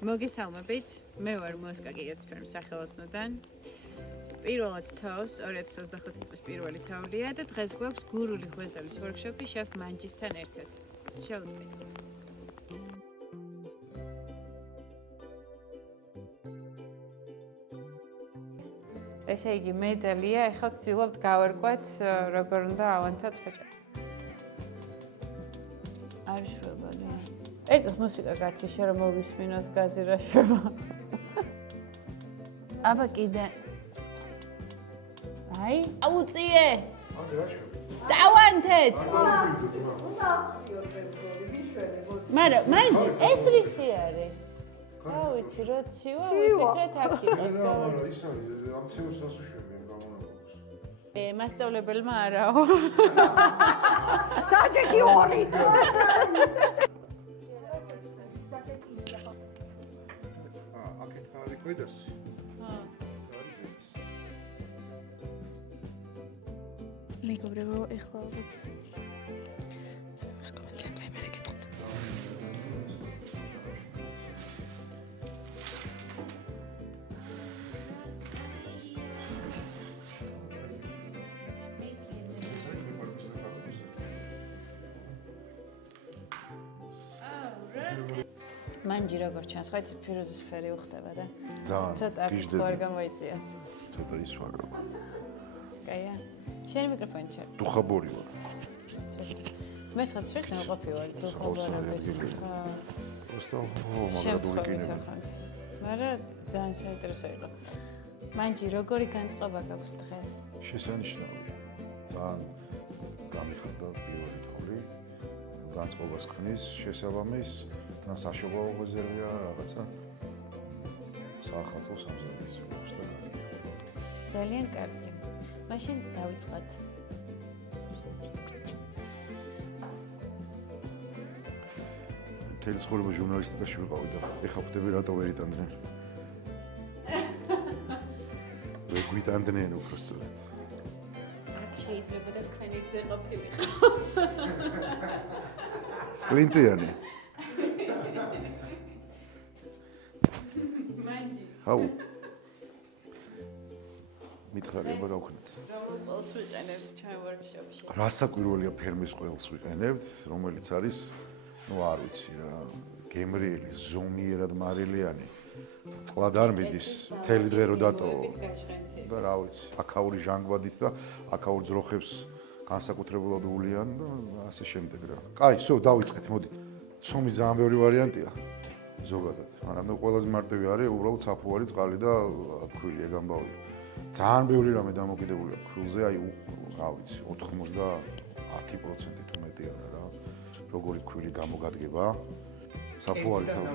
მოგესალმებით, მე ვარ მოსკა გიგაცფერმ სახელოსნოდან. პირველად თავს 2025 წლის პირველი თავლია და დღეს გვაქვს გურული ღვეძების ვორქშოპი შეფ მანჯისთან ერთად. შევდივართ. ესე იგი, მე და ლია ახლა ვცდილობთ გავერკვათ, როგორ უნდა ავანთოთ ფაჭარი. არ შვება ლია. ერთად მუსიკა კაცი შენ რომ მოვისმინოთ გაზი რა შვება. აბა კიდე. აი, აუწიე. აი რა შვება. დავანთეთ. მაგრამ მანჯი ეს რისი არის? რა ვიცი, რა ცივა, ვიფიქრეთ აქ იყოს. რა ის არის, ამ ცემოს რასუშვები ამ გამონაბოლოს. მასწავლებელმა არაო. საჭექი ორი. აქეთ არის ქვედასი. მეგობრებო, ეხლა ალბათ მოსკოვის კამერა გეტყვით. მანჯი როგორ ჩანს, ხო იცი ფიროზისფერი უხდება და ძალიან ცოტა გიждები. ხوار გამოიწიას. ცოტა ისვარება. კაია. შენი მიკროფონი ჩერ. დუხაბორი ვარ. მე სხვა შეხ ნაყოფი ვარ დუხაბორების. просто მაგრამ შემთხვევით დუიკინები. ახლა. მაგრამ ძალიან საინტერესო იყო. მანჯი როგორი განწყობა გაქვს დღეს? შესანიშნავი. ძალიან გამიხარდა პირველი თოვლი. განწყობას ქმნის შესაბამის და საშობაო ღვეძებია რაღაცა საახალწლო სამზადისი აქვს და ძალიან კარგი. მაშინ დავიწყოთ. მთელი ცხოვრება ჟურნალისტიკაში ვიყავი და ეხლა ხვდები რატო ვერ იტანდნენ. ვერ გვიტანდნენ უფრო სწორად. აქ შეიძლება და თქვენი გზე ყოფილიყო. სკლინტიანი. მანჯი. აუ. მითხარია რა ვქნათ. რომ ყველს ვიყენებთ ჩვენ ვორქშოპში. რასაკვირველია ფერმის ყველს ვიყენებთ, რომელიც არის, ну არ ვიცი რა, გემრიელი, ზომიერად მარილიანი. წყლად არ მიდის, მთელი დღე რო დატოვო. და რა ვიცი, აკაური ჟანგბადით და აკაურ ძროხებს განსაკუთრებულად უვლიან და ასე შემდეგ რა. კაი, всё, დავიწყეთ, მოდით. ცომი ძალიან ბევრი ვარიანტია ზოგადად, მაგრამ ნუ ყველაზე მარტივი არის უბრალოდ საფუარი წყალი და ქვილი ეგ ამბავია. ძალიან ბევრი რამე დამოკიდებულია ქვილზე, აი რა ვიცი, 90% თუ მეტი არა რა. როგორი ქვილი გამოგადგება? საფუარი თავი.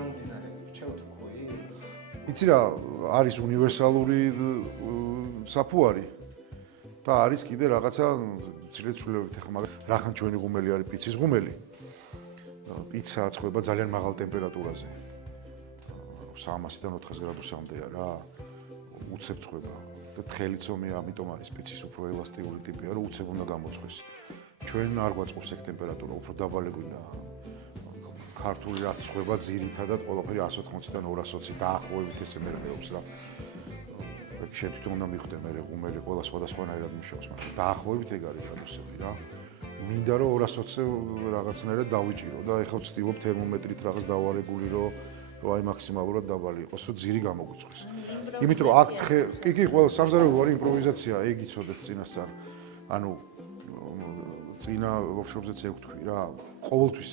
იცი რა, არის უნივერსალური საფუარი და არის კიდე რაღაცა ცილეცვლილებებით ახლა მაგრამ რახან ჩვენი ღუმელი არის პიცის ღუმელი. პიცა აწყვება ძალიან მაღალ ტემპერატურაზე. 300-დან 400 გრადუსამდეა რა. უცებ აწყვება. და თხელი ცომი ამიტომ არის პიცის უფრო ელასტიური ტიპია, რომ უცებ უნდა გამოწყვეს. ჩვენ არ გვაწყობს ეგ ტემპერატურა, უფრო დაბალი გვინდა. ქართული რაც აწყვება ძირითადად ყველაფერი 180-დან 220 დაახლოებით ესე მერყეობს რა. ეგ შენ თვითონ უნდა მიხვდე მე ღუმელი ყველა სხვადასხვანაირად მუშაობს, მაგრამ დაახლოებით ეგ არის გრადუსები რა. მინდა რომ 220-ზე რაღაცნაირად დავიჭირო და ეხლა ვცდილობ თერმომეტრით რაღაც დავარეგულირო რომ აი მაქსიმალურად დაბალი იყოს, რომ ძირი გამოგვიწყდეს. იმიტომ რომ აქ კი, ყველა სამზარეულო არის იმპროვიზაცია, ეგ იცოდეთ წინასწარ. ანუ წინა ვორქშოპზეც ეგ ვთქვი რა, ყოველთვის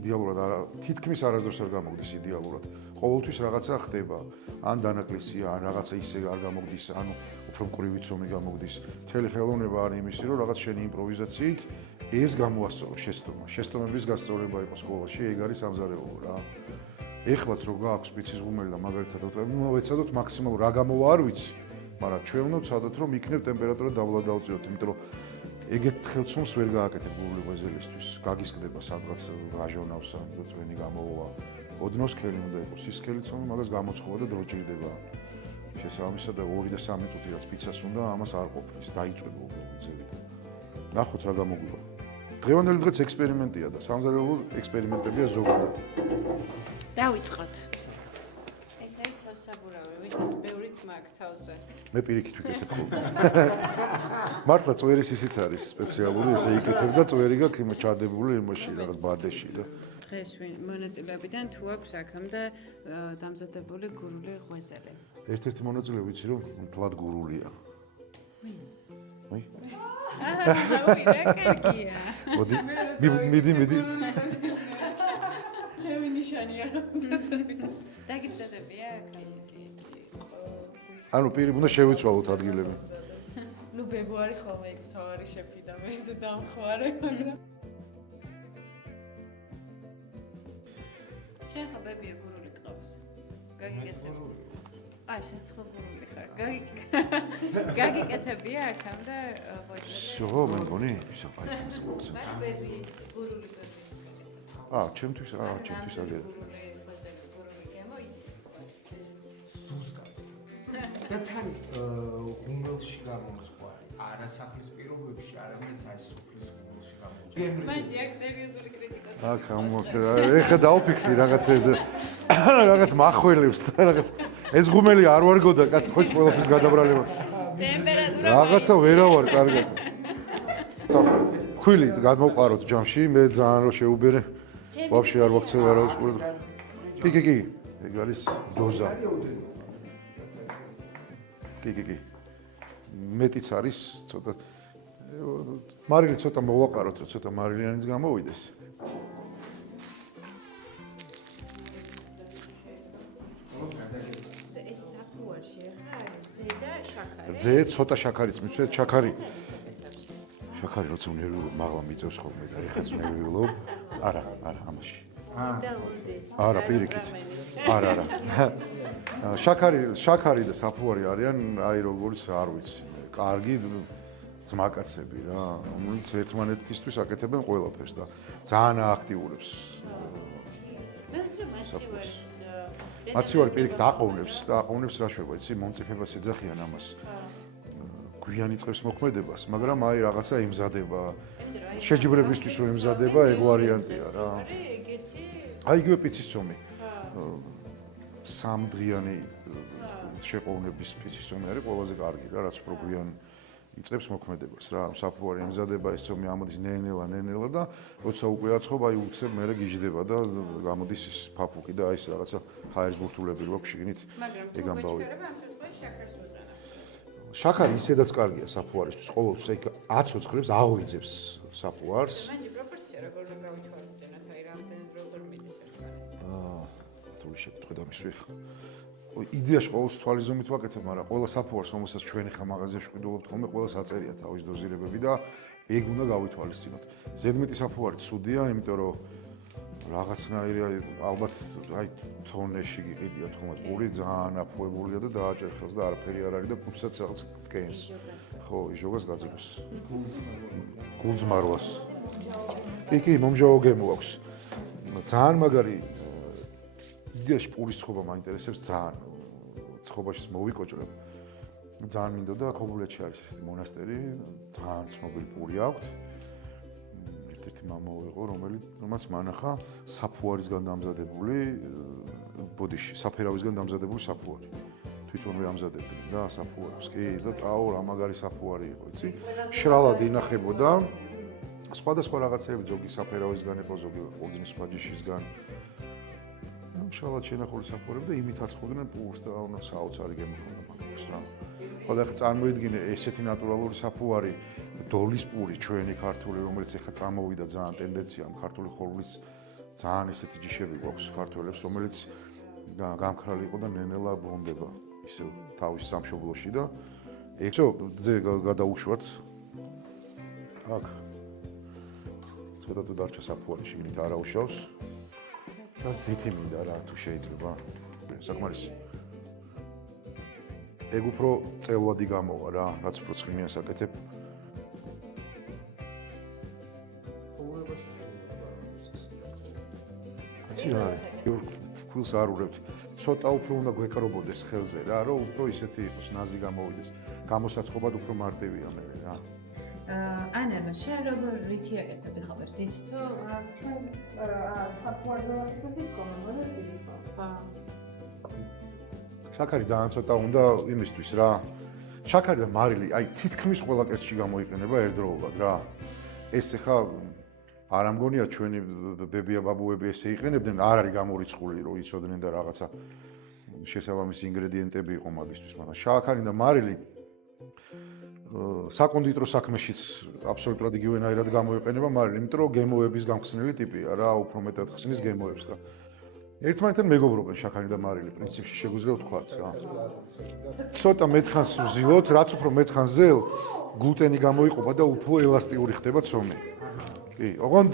იდეალურად არა, თითქმის არასდროს არ გამოგდის იდეალურად. ყოველთვის რაღაცა ხდება, ან დანაკლისია, ან რაღაცა ისე არ გამოგდის, ანუ უფრო მკვრივი ცომი გამოგდის. მთელი ხელოვნება არის იმისი, რომ რაღაც შენი იმპროვიზაციით ეს გამოასწორო შეცდომა. შეცდომების გასწავლება იყო სკოლაში, ეგ არის სამზარეულო რა. ეხლაც რო გააქვს პიცის ღუმელი და მაგალითად ვეცადოთ მაქსიმალურად რა გამოვა არ ვიცი, მაგრამ ჩვენ უნდა ვცადოთ რომ იქნებ ტემპერატურა დაბლა დავწიოთ, იმიტომ რომ ეგეთ ხელცომს ვერ გააკეთებ გურული ღვეძელისთვის. გაგისკდება სადღაც გაჟონავსა და წვენი გამოვა. ოდნოს სქელი უნდა იყოს, ის სქელი ცომი მაგას გამოცხობა და დრო ჭირდება. შესაბამისად 2 და 3 წუთი რაც პიცას უნდა, ამას არ ყოფნის, დაიწვევ ღვიძლებით. ნახოთ რა გამოგვივა. დღევანდელი დღეც ექსპერიმენტია და სამზარეულო ექსპერიმენტებია ზოგადად. დავიწყოთ. აქ თავზე. მე პირიქით ვიკეთებ ხოლმე. მართლა წვერის ისიც არის სპეციალური, ესე იკეთებ და წვერი გაქვს იმ ჩადებული იმაში რაღაც ბადეში და დღეს მონაწილეებიდან თუ აქვს აქამდე დამზადებული გურული ღვეზელი? ერთ-ერთი მონაწილე ვიცი რომ მთლად გურულია. ვი? რა კარგია. მოდი, მიდი. ჩემი ნიშანია რა თქმა. დაგიბზადებია აქ აი ანუ პირი უნდა შევიცვალოთ ადგილები. ნუ ბებო არის ხოლმე იქ თავარი შეფი და მე ისე დამხვარე, მაგრამ შენ ხო ბებია გურული ყავს? გაგიკეთებ. შენ ხო გურული ხარ. გაგიკეთებია აქამდე ღვაწლი. შო, მე მგონი, ისე ფაიქს მოგცემ. ბებიის გურული ბებიის. ჩემთვის აგერ. გურული ღვაწლის გურული გემო იცი. ზუსტად. და თან ღუმელში გამოწყვა, არა სახლის პირობებში, არამედ აი სოფლის ღუმელში გამოწყვა. მაჯი აქ სერიოზული კრიტიკა. აქ ეხა დაუფიქრდი რაღაცებზე. რაღაც מחველებს და რაღაც ეს ღუმელი არ ვარგოდა კაც ხო ყველაფრის გადაბრალება. ტემპერატურა რაღაცა ვერავარ კარგად. ქვილი გადმოვყაროთ ჯამში, მე ძალიან რო შეუბერე. ვაფშე არ ვაქცევ არავის ყურად. კი. ეგ არის დოზა. კი. მეტიც არის ცოტა მარილი ცოტა მოვაყაროთ, რომ ცოტა მარილიანიც გამოვიდეს. ეს საფუარში ხარ ძე და შაქარი. ძე ცოტა შაქარიც მიცვეთ, შაქარი როცა უნერვიულობ, მაღლა მიწევს ხოლმე და ეხაც უნერვიულობ. არა, ამაში. არა, პირიქით. არა. შაქარი და საფუარი არიან, აი როგორც არ ვიცი, კარგი ძმაკაცები რა, რომელიც ერთმანეთისთვის აკეთებენ ყველაფერს და ძალიან აქტიურებს. მე ვთქვი მაცივარს. მაცივარი პირიქით აყოვნებს და აყოვნებს რა შვება, იცი, მომწიფებას ეძახიან ამას. გვიან იწყებს მოქმედებას, მაგრამ აი რაღაცა იმზადება. შეჯიბრებისთვის რომ იმზადება, ეგ ვარიანტია რა. აი იგივე პიცის ცომი. სამდღიანი შეყოვნების პიცის ცომი არის ყველაზე კარგი რა, რაც უფრო გვიან იწყებს მოქმედებას რა. საფუარი იმზადება, ეს ცომი ამოდის ნენელა და როცა უკვე აცხობ, აი უცებ მერე გიждდება და გამოდის ის ფაფუკი და აი ეს რაღაცა ჰაერის ბურთულები რო აქვს შიგნით. ეგ ამბავი. შაქარი ისედაც კარგია საფუარისთვის, ყოველთვის ეგ აცოცხლებს, აღოიძებს საფუარს. მაჯი პროპორცია როგორ უნდა გავითვალისწინოთ, აი რამდენად როგორ მიდის ახლა. თული შეკითხვა დამისვი ხა. იდეაში ყოველთვის თვალის ზომით ვაკეთებ, მაგრამ ყველა საფუარს, რომელსაც ჩვენ ხა მაღაზიაში ვყიდულობთ ხოლმე, ყველას აწერია თავის დოზირებები და ეგ უნდა გავითვალისწინოთ. ზედმეტი საფუარი ცუდია, იმიტომ რომ რაღაცნაირი ალბათ აი თონეში გიყიდიათ ხოლმე პური, ძალიან აფუებულია და დააჭერხებს და არაფერი არ არის და ფუფსაც რაღაც ткენს. ხო, იჟოგას გაძებს. გულძმარვას. კი, მომჟავო გემო აქვს. ძალიან მაგარი იდეაში პურის ცხობა მაინტერესებს ძალიან. ცხობაშიც მოვიკოჭრებ. ძალიან მინდოდა ქობულეთში არის ესეთი მონასტერი, ძალიან ცნობილი პური აქვს. ერთ-ერთი მამაო იყო, რომელიც მანახა საფუარისგან დამზადებული, ბოდიში, საფერავისგან დამზადებული საფუარი. თვითონვე ამზადებდნენ რა საფუარს. კი, და წაო რა მაგარი საფუარი იყო, იცი? შრალად ინახებოდა. სხვადასხვა რაღაცეები, ზოგი საფერავისგან იყო, ზოგი ყურძნის სხვა ჯიშისგან. შრალად შენახული საფუარები და იმით აწყობდნენ პურს და ანუ საოცარი გემოხდა მაგას რა. ხოლო ახლა წარმოიდგინე ესეთი ნატურალური საფუარი, დოლის პური ჩვენი ქართული, რომელიც ახლა წამოვიდა ძალიან ტენდენცია ქართული ხორბლის ძალიან ესეთი ჯიშები გვაქვს ქართველებს, რომელიც გამქრალი იყო და ნენელა ბრუნდება ისე თავის სამშობლოში და ეგო ძე გადაუშვათ აქ ცოტა თუ დარჩა საფუარი შიგნით არა უშავს და ზეთი მინდა რა თუ შეიძლება საკმარისი ეგ უფრო წელვადი გამოვა რა რაც უფრო ცხიმიანს აკეთებ იცი რა ქულს არ ურავთ ცოტა უფრო უნდა გვეკრობოდეს ხელზე რა რომ უფრო ისეთი იყოს ნაზი გამოვიდეს გამოსაცხობად უფრო მარტივია მე რა ანანა შენ როგორ რითი აკეთებდი ხოლმე ძით თუ ჩვენ საფუარზე ვაკეთებთ კომენტარებს ძით. შაქარი ძალიან ცოტა უნდა იმისთვის რა. შაქარი და მარილი, აი თითქმის ყველა კერძში გამოიყენება ერთდროულად რა. ეს ეხა არ ამგონია ჩვენი ბებია ბაბუები ესე იყენებდნენ, არ არის გამორიცხული რომ იცოდნენ და რაღაცა შესაბამისი ინგრედიენტები იყო მაგისთვის, მაგრამ შაქარი და მარილი საკონდიტრო საქმეშიც აბსოლუტურად იგივენაირად გამოიყენება მარილი, იმიტომ რომ გემოების გამხსნელი ტიპია რა, უფრო მეტად ხსნის გემოებს და ერთმანეთთან მეგობრობენ შაქარი და მარილი, პრინციპში შეგვიძლია ვთქვათ რა. ცოტა მეთხანს ვზილოთ, რაც უფრო მეთხანს ზელ, გლუტენი გამოიყოფა და უფრო ელასტიური ხდება ცომი. კი, ოღონდ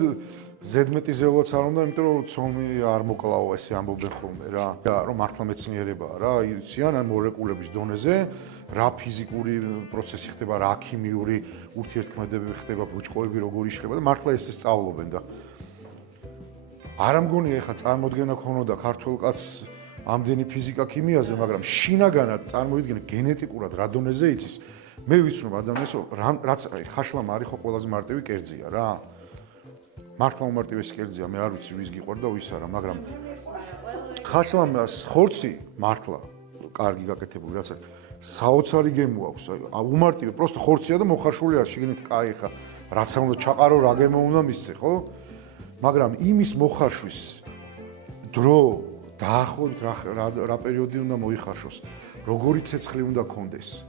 ზედმეტი ზელოც არ უნდა, იმიტომ რომ ცომი არ მოკლაო, ესე ამბობენ ხოლმე რა. რომ მართლა მეცნიერებაა რა, იციან ამ მოლეკულების დონეზე, რა ფიზიკური პროცესი ხდება, რა ქიმიური ურთიერთქმედებები ხდება, ბოჭკოები როგორ იშლება და მართლა ესე სწავლობენ და არ ამგონია ეხა წარმოდგენა ქონოდა ქართულ კაცს ამდენი ფიზიკა ქიმიაზე, მაგრამ შინაგანად წარმოიდგინე გენეტიკურად რა დონეზე იცის. მე ვიცნობ ადამიანს, რაც ხაშლამ არის ხო ყველაზე მარტივი კერძია რა. მართლა უმარტივესი კერძია, მე არ ვიცი ვის გიყვარდა, ვის არა, მაგრამ ხაშლამს ხორცი მართლა კარგი გაკეთებული, რაც არის საოცარი გემო აქვს, აი უმარტივი, პროსტო ხორცია და მოხარშულია, შიგნით კაი ხა, რაც უნდა ჩაყარო, რა გემო უნდა მისცე, ხო? მაგრამ იმის მოხარშვის დრო დაახლოებით რა პერიოდი უნდა მოიხარშოს, როგორი ცეცხლი უნდა კონდეს.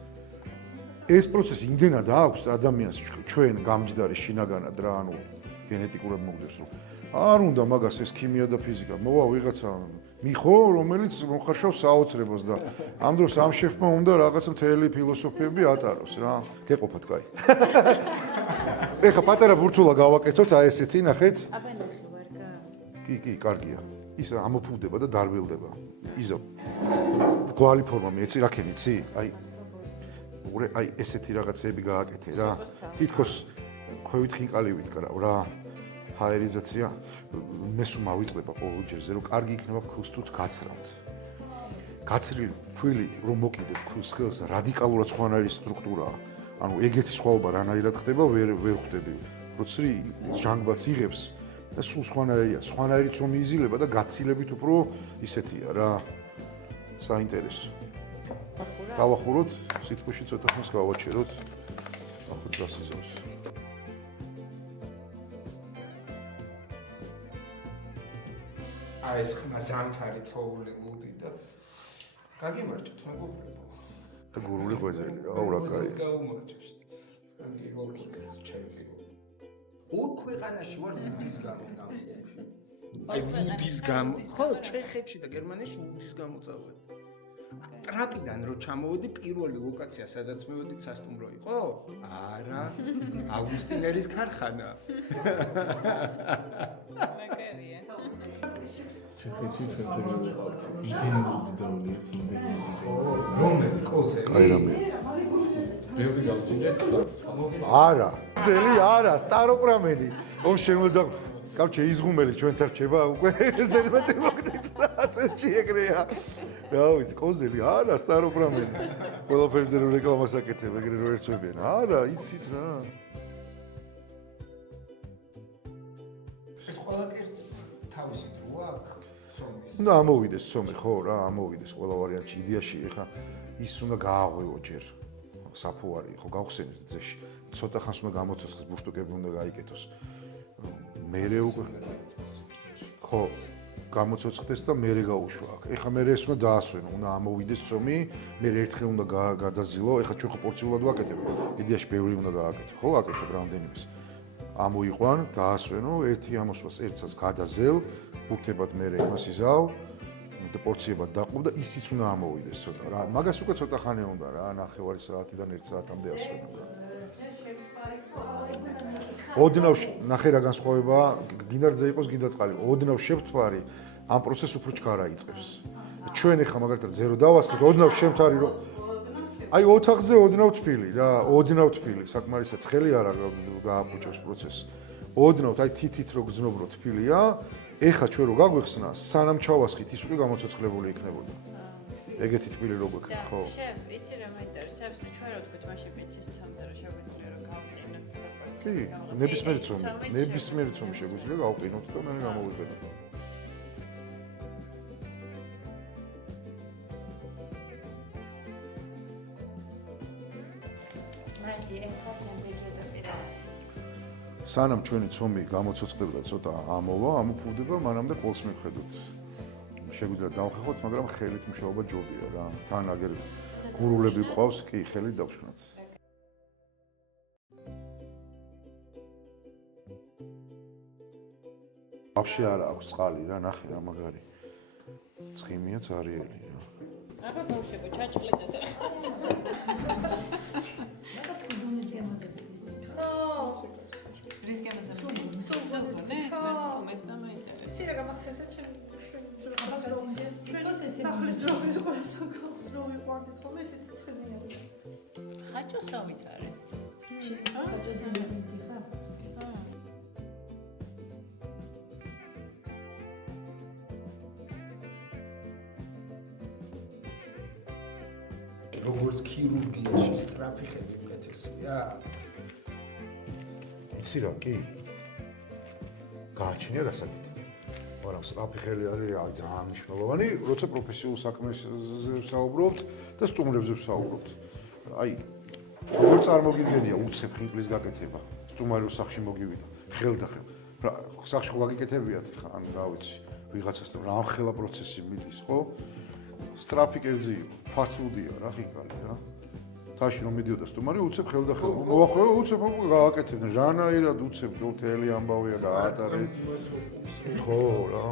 ეს პროცესი იმდენად აქვს ადამიანს ჩვენ გამჯდარი შინაგანად რა, ანუ გენეტიკურად მოგდეს რომ არ უნდა მაგას ეს ქიმია და ფიზიკა. მოვა ვიღაცა მიხო, რომელიც მოხარშავს საოცრებას და ამ დროს ამ შეფმა უნდა რაღაც მთელი ფილოსოფიები ატაროს რა. გეყოფათ, კაი. ეხა პატარა ბურთულა გავაკეთოთ, აი ესეთი, ნახეთ. კი, კარგია. ის ამოფუდება და დარბილდება. იზო. გვალი ფორმა მეცი, რა ქენიცი? აი ესეთი რაღაცეები გააკეთე რა. თითქოს ქვევით ხინკალივით კრავ რა. ჰაერიზაცია მესუ მავიწყდება ყოველ ჯერზე, რომ კარგი იქნება ფქვილს თუ გაცრავთ. გაცრილი ფქვილი რომ მოკიდე ფქვილს ხელს რადიკალურად სხვანაირი სტრუქტურაა. ანუ ეგეთი სხვაობა რანაირად ხდება, ვერ ხვდები. როცრი ჟანგბაც იღებს და სულ სხვანაირია, სხვანაირი ცომი იზილება და გაცილებით უფრო ისეთია რა. საინტერესო. დავახუროთ, სიტყვაში ცოტა ხანს გავაჩეროთ. ახლა დასიზავს. ეს ხმა ზამთარი თოვლი ლუდი და გაგიმარჯოთ მეგობრებო. და გურული ღვეძელი რა, ურა კაი. ეს გაუმარჯოს. სამგიროკლი ჩემი. ორ ქვეყანაში ვარ ლუდის გამო დამწიფი. აი ლუდის გამო. ხო, ჩეხეთში და გერმანიაში ლუდის გამო წავედი. ტრაკიდან რო ჩამოვედი პირველი ლოკაცია, სადაც მივედი სასტუმრო იყო? არა. ავგუსტინერის ქარხანა. მაგარია. ჩეხეთში ჩვენ ზეგრე ვიყავთ. იმდენი ლუდი დავლიეთ, იმდენი. რომელი კოსე? აი რამე. ბევრი გავსინჯეთ არა. ზელი არა, სტაროპრამენი. ომ შემოდა კავჩე იზღუმელი ჩვენთან რჩება უკვე ზედმეტი მოგდით რა წეთში ეგრეა. რა ვიცი, კოზელი არა, სტაროპრამენი. ყველაფერზე რო რეკლამას აკეთებ, ეგრე რო ერჩვებიან. არა, იცით რა. ეს ყველა კერძს თავისი დრო აქვს. უნდა ამოვიდეს სომი, ხო რა, ამოვიდეს ყველა ვარიანტში. იდეაში ეხა ის უნდა გააღვევო ჯერ. საფუარი, ხო გავხსენეთ ძეში. ცოტა ხანს უნდა გამოცოცხლოს, ბუშტუკები უნდა გაიკეთოს. მერე უკვე ხო, გამოცოცხლდეს და მერე გაუშვა აქ. ეხა მერე ეს უნდა დაასვენო, უნდა ამოვიდეს სომი, მერე ერთხელ უნდა გადაზილო. ეხა ჩვენ ხო პორციულად ვაკეთებ. იდეაში ბევრი უნდა გააკეთო, ხო, აკეთებ რამდენიმეს. ამოიყვან, დაასვენო, ერთი ამოსვას ერთსაც გადაზელ. ბურთებად მე იმას იზავ და პორციებად დაყობ და ისიც უნდა ამოვიდეს ცოტა რა. მაგას უკვე ცოტა ხანი უნდა რა, ნახევარი საათიდან 1 საათამდე ასვენა. ოდნავ ნახე რა განსხვავებაა, გინდა რძე იყოს, გინდა წყალი. ოდნავ შეფთვარი ამ პროცესს უფრო ჩქარა იწყებს. ჩვენ ახლა მაგალითად ზე რო დავასხეთ, ოდნავ შემთარი რომ აი ოთახზე ოდნავ თბილი რა, ოდნავ თბილი, საკმარისად ცხელი არა გააფუჭებს პროცესს. ოდნავ აი თითით რო გზნობრო თბილია. ეხა ჩვენ რო გაგვეხსნა, სანამ ჩავასხით, ის უკვე გამოცოცხლებული იქნებოდა. ეგეთი თბილი რო გვექნა, ხო? შევ, იცი რა მაინტერესებს, თუ ჩვენ რო თქვით მაშინ პიცის ცომზე რო შეგვიძლია რომ გავყინოთ და კი, ნებისმიერი ცომი შეგვიძლია გავყინოთ და მე გამოვიყენოთ. სანამ ჩვენი ცომი გამოცოცხლდება და ცოტა ამოვა, ამოფუვდება, მანამდე ყველს მივხედოთ. შეგვიძლია დავხეხოთ, მაგრამ ხელით მუშაობა ჯობია რა. თან აგერ გურულები ყავს, კი, ხელით დავშვათ. ვაფშე არ აქვს წყალი რა, ნახე რა მაგარი. ცხიმია цаრიელი რა. აბა ბავშვებო, ჩაჭყლეთ და. რის გემოზე? სულ ნე, ეს და მაინტერესებს. სირა გამახსენდა ჩემი სახლის დროის ყველასაკავს რო ვიყვარდით ხოლმე ესეც ცხენიერი. ხაჭოსავით არის. ხაჭოს მაგაზინი ხარ? როგორც ქირურგიაში სწრაფი ხედი უკეთესია. იცი რა, კი. გააჩნია რასაკეთე. მაგრამ სწრაფი ხელი არის ძალიან მნიშვნელოვანი, როცა პროფესიულ საქმეზე ვსაუბრობთ და სტუმრებზე ვსაუბრობთ. აი, როგორ წარმოგიდგენია უცებ ხილკლის გაკეთება, სტუმარი სახში მოგივიდა, ხელდახელ. რა, სახში გაგიკეთებიათ ხა, ან რა ვიცი, ვიღაცას რა ხელა პროცესი მიდის, ხო? სწრაფი კერძი იყო, ფასუდია რა ხიკალი რა. თაში რომ მიდიოდა სტუმარი, უცებ ხელდახელ მოახვეო, უცებ გააკეთებდნენ. რანაირად უცებ თელი ამბავია გაატარე. ხო რა.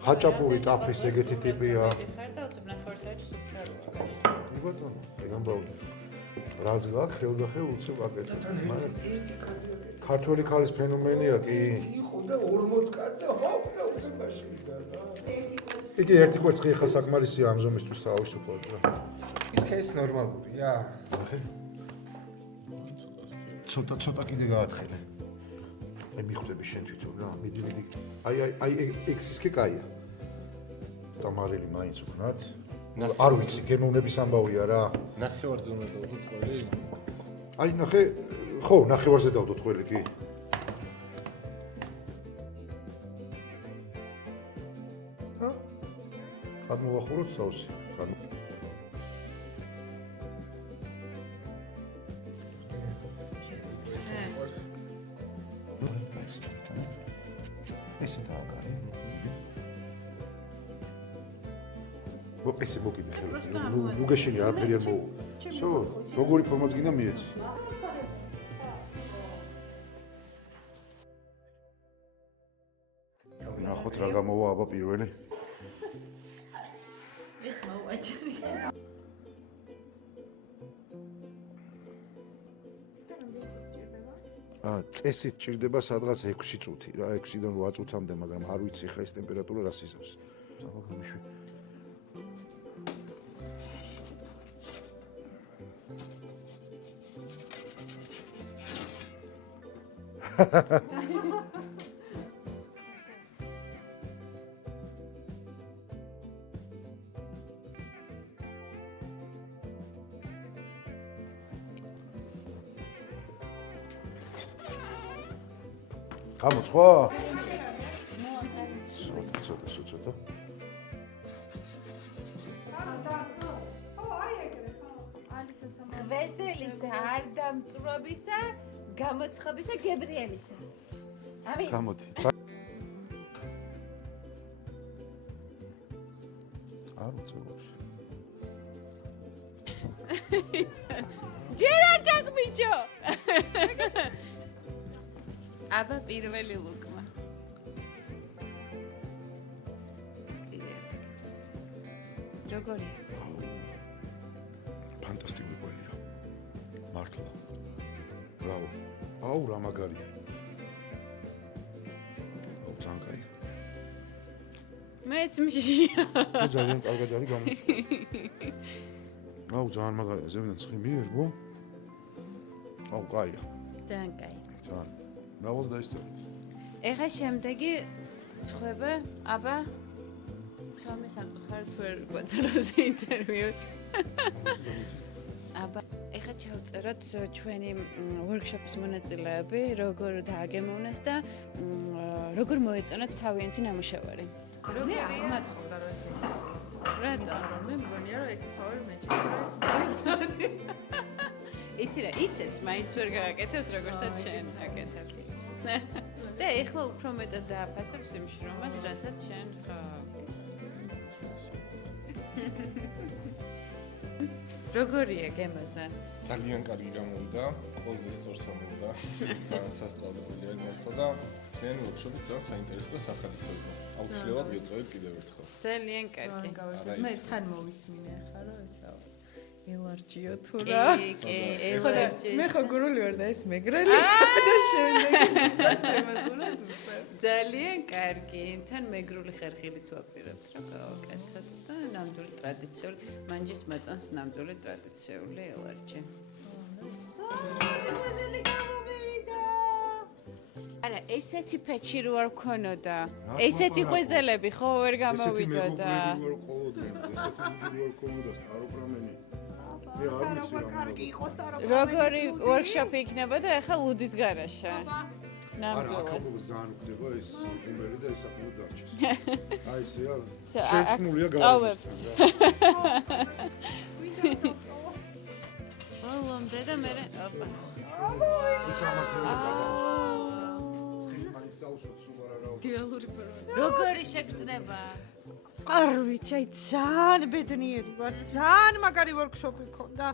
ხაჭაპური ტაფის ეგეთი ტიპია. ხარ და უცებ ნახევარსაათში სუფთაროა. კი ბატონო, ეგ ამბავია. რაც გაქვს ხელდახელ უცებ აკეთებ. მაგრამ ქართველი ქალის ფენომენია კი. იყო და 40 კაცი ჰოპ და უცებაში ვიდა რა. იგი ერთი კვერცხი ხა საკმარისია ამ ზომისთვის თავისუფლად რა. ის ქეს ნორმალურია. ნახე. ცოტა კიდე გაათხელე. აი მიხვდები შენ თვითონ რა, მიდი. აი ექსის კი კაია. დამარელი მაინც ვქნათ. არ ვიცი, გემოვნების ამბავია რა. ნახევარზე უნდა დავდოთ ყველი. აი ნახე, ხო, ნახევარზე დავდოთ ყველი კი. ჰა? ხად მოვახუროთ თავსი. ხად ესე დააკარი. ესე მოკიდე ხელს. ნუ გეშინი არაფერი არ მოუ. შო, როგორი ფორმაც გინდა მიეცი. ნახოთ რა გამოვა აბა პირველი. ეს მოვაჭრი. წესით ჭირდება სადღაც 6 წუთი რა, 6-დან 8 წუთამდე, მაგრამ არ ვიცი ხა ეს ტემპერატურა რას იზავს. აბა გამიშვი. გამოცხვა? ცოტა. ვესელისა, არ დამწვრობისა, გამოცხობისა, გებრიელისა. ამი. გამოდი. არ უწევს. ჯერ არ ჩაკმიჩო. აბა პირველი ლუკმა. როგორია? ფანტასტიკური ყველია. მართლა. ბრავო. აუ რა მაგარია. აუ ძალიან კაი. მეც მშია. ძალიან კარგად არის გამოჩვენა. აუ ძალიან მაგარია, ზევიდან ცხიმი ერბო. აუ კაია. ძალიან კაი. ძალიან. მრავალს დაისწორეთ. ეხა შემდეგი ცხება, აბა ცომი სამწუხაროდ თუ არ გვაწეროს ინტერვიუს. აბა ეხა ჩავწეროთ ჩვენი ვორქშოპის მონაწილეები, როგორ დააგემოვნეს და როგორ მოეწონათ თავიანთი ნამუშევარი. მე არ მაწყობდა რომ ეს ისწავლო. რატო? მე მგონია რომ ეგ power magic ეს მოიცადი. იცი რა, ისეც მაინც ვერ გააკეთებს, როგორცაც შენ აკეთებ. და ეხლა უფრო მეტად დააფასებს იმ შრომას, რასაც შენ ხო. როგორია გემოზე? ძალიან კარგი გამოვიდა, ყველაზე სწორს ამოვიდა. ძალიან სასწაულებელი არის მართლა და ჩვენი ვორქშოპი ძალიან საინტერესო და სახალისო იყო. აუცილებლად გეწევით კიდევ ერთხელ. ძალიან კარგი. მე თან მოვისმინე ხა რომ ესა ელარჯიო თუ რა. კი, ელარჯი. მე ხო გურული ვარ და ეს მეგრელი და შემდეგ ზუსტად თემაზურად უწევს. ძალიან კარგი. თან მეგრული ხერხილი თუ აპირებთ რა გავაკეთოთ და ნამდვილი ტრადიციული მანჯის მოწონს ნამდვილი ტრადიციული ელარჯი. არა, ესეთი ფეჩი რო არ ქონოდა. ესეთი ყვეზელები ხო ვერ გამოვიდოდა. როგორი ვორქშოპი იქნება და ახლა ლუდის გარაშე. არა, ნამდვილად. აქაბობა ძალიან უხდება ეს გუმელი და ეს აკეთო დარჩეს. აი ესეა. So, შეცმულია ტოვებთ. გავაკეთეთ. ოლომდე და მე ოპა. ეს ამასე დიალური პრობლემა. როგორი შეგრძნება? არ ვიცი, აი ძალიან ბედნიერი ვარ, ძალიან მაგარი ვორქშოპი მქონდა.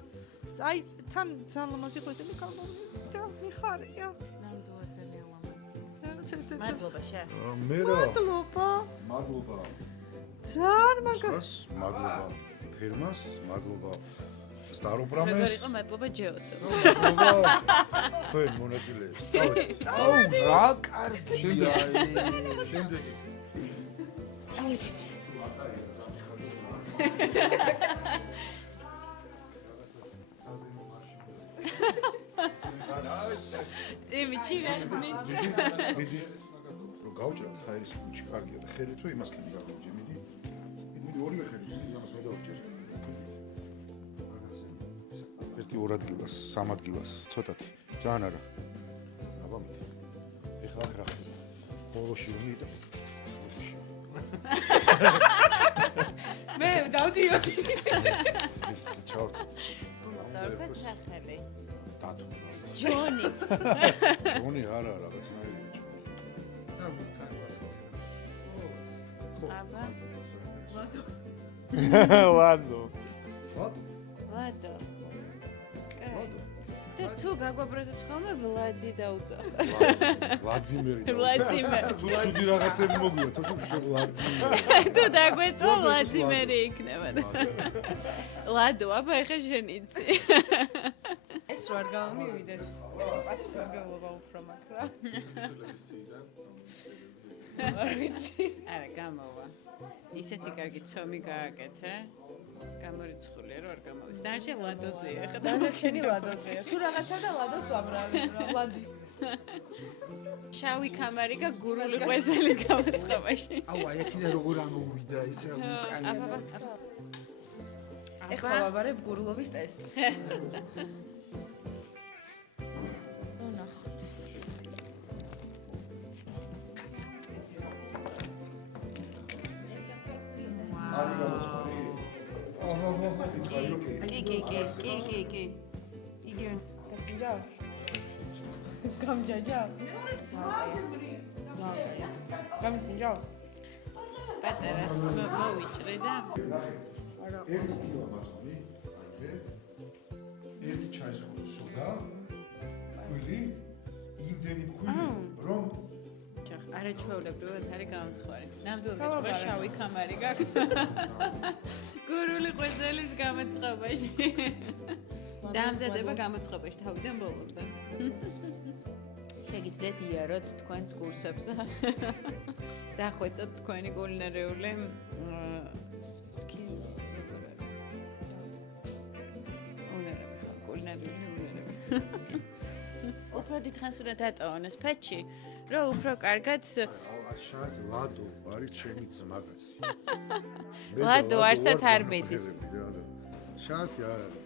აი თან ძალიან ლამაზი ხვეზელი გამოვიდა, მიხარია. ნამდვილად ძალიან ლამაზი. მადლობა. მადლობა შე. მე რა? მადლობა. მადლობა. ძალიან მაგარი. მადლობა. ფირმას, მადლობა. როგორ სტაროპრამეს. იყო მადლობა ჯეოსებს. მადლობა. თქვენ მონაწილეებს. აუ რა კარგია. შემდეგი. ემი ჩირახნით. მიდი. რო გავჭრათ ჰაერის ფუნჩი კარგია და ხელი თუ იმას კიდე გავუჯე, მიდი. მიდი ორივე ხელი, იმას მე დავჭერ. ერთი ორ ადგილას, სამ ადგილას, ცოტათი. ძალიან არა. აბა მიდი. ეხლა აქ რა ხდება? ბოლოში ვიმიტა. მე დავდიოდი. ეს ჩავთ. დავკეთ სახელი. დათო. ჯონი. ჯონი არა, რაღაცნაირი ჯონი. აბა. ლადო. ლადო. და თუ გაგვაბრაზებს ხოლმე ვლაძი დაუწევ. ვლაძიმერი. ვლაძიმერი. თუ ცუდი რაღაცები მოგვია, თუ ვლაძიმერი. თუ დაგვეწვა ვლაძიმერი იქნება. ლადო, აბა ეხა შენ იცი. ეს რო არ გამომივიდეს, პასუხისმგებლობა უფრო მაქვს რა. არ ვიცი. არა, გამოვა. ისეთი კარგი ცომი გააკეთე. გამორიცხულია რომ არ გამოვიდეს. დანარჩენი ლადოზეა. ეხლა დანარჩენი ლადოზეა. თუ რაღაცა და ლადოს ვამრავი, ლაძის. შავი კამარიკა გურული ყვეზელის გამოწყობაში. აუ აი აქედან როგორ ამოვიდა ეს რა უკანია. ეხლა ვაბარებ გურულობის ტესტს. არის გამოცხარი. აჰა, იტყვი ოკეი. კი. იგივე. გასინჯა? გამჯაჯა? გამჯაჯა? პატარას მოვიჭრე და ერთი კილო ბაზონი, ერთი ჩაის ხუთი სოდა, ქვილი, იმდენი ქვილი, რომ არაჩვეულებრივად არის გამოცხარი. ნამდვილად შავი კამარი გაქვს. გურული ყვეზელის გამოწყობაში. დამზადება გამოწყობაში თავიდან ბოლომდე. შეგიძლიათ იაროთ თქვენს კურსებზე. დახვეწოთ თქვენი კულინარიული skills. უნარები ხო, კულინარიული უნარები. უფრო დიდხანს უნდა დატოვონ ეს ფეჩი, რომ უფრო კარგად შანს ლადო არის ჩემი ძმაკაცი. ლადო არსად არ მედის. შანსი არ არის.